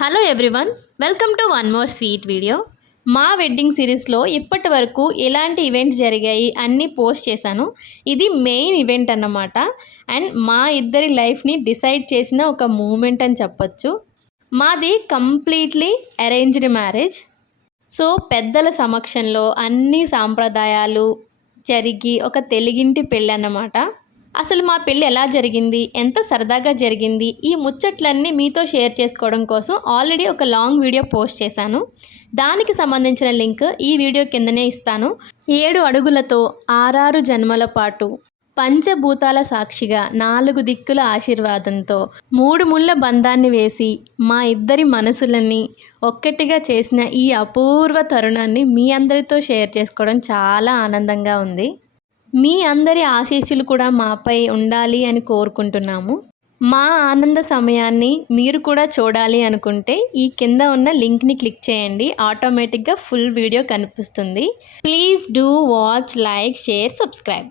Hello everyone, welcome to one more sweet video. మా wedding సిరీస్లో ఇప్పటి వరకు ఎలాంటి ఈవెంట్స్ జరిగాయి అన్నీ పోస్ట్ చేశాను. ఇది మెయిన్ ఈవెంట్ అన్నమాట. అండ్ మా ఇద్దరి లైఫ్ని డిసైడ్ చేసిన ఒక మూమెంట్ అని చెప్పచ్చు. మాది కంప్లీట్లీ అరేంజ్డ్ మ్యారేజ్. సో పెద్దల సమక్షంలో అన్ని సాంప్రదాయాలు జరిగి ఒక తెలుగింటి పెళ్ళి అన్నమాట. అసలు మా పెళ్ళి ఎలా జరిగింది, ఎంత సరదాగా జరిగింది, ఈ ముచ్చట్లన్నీ మీతో షేర్ చేసుకోవడం కోసం ఆల్రెడీ ఒక లాంగ్ వీడియో పోస్ట్ చేశాను. దానికి సంబంధించిన లింక్ ఈ వీడియో కిందనే ఇస్తాను. 7 అడుగులతో 6 జన్మల పాటు పంచభూతాల సాక్షిగా 4 దిక్కుల ఆశీర్వాదంతో 3 ముళ్ళ బంధాన్ని వేసి మా ఇద్దరి మనసులని ఒక్కటిగా చేసిన ఈ అపూర్వ తరుణాన్ని మీ అందరితో షేర్ చేసుకోవడం చాలా ఆనందంగా ఉంది. మీ అందరి ఆశీస్సులు కూడా మాపై ఉండాలి అని కోరుకుంటున్నాము. మా ఆనంద సమయాన్ని మీరు కూడా చూడాలి అనుకుంటే ఈ కింద ఉన్న లింక్ని క్లిక్ చేయండి. ఆటోమేటిక్గా ఫుల్ వీడియో కనిపిస్తుంది. Please do watch, like, share, subscribe.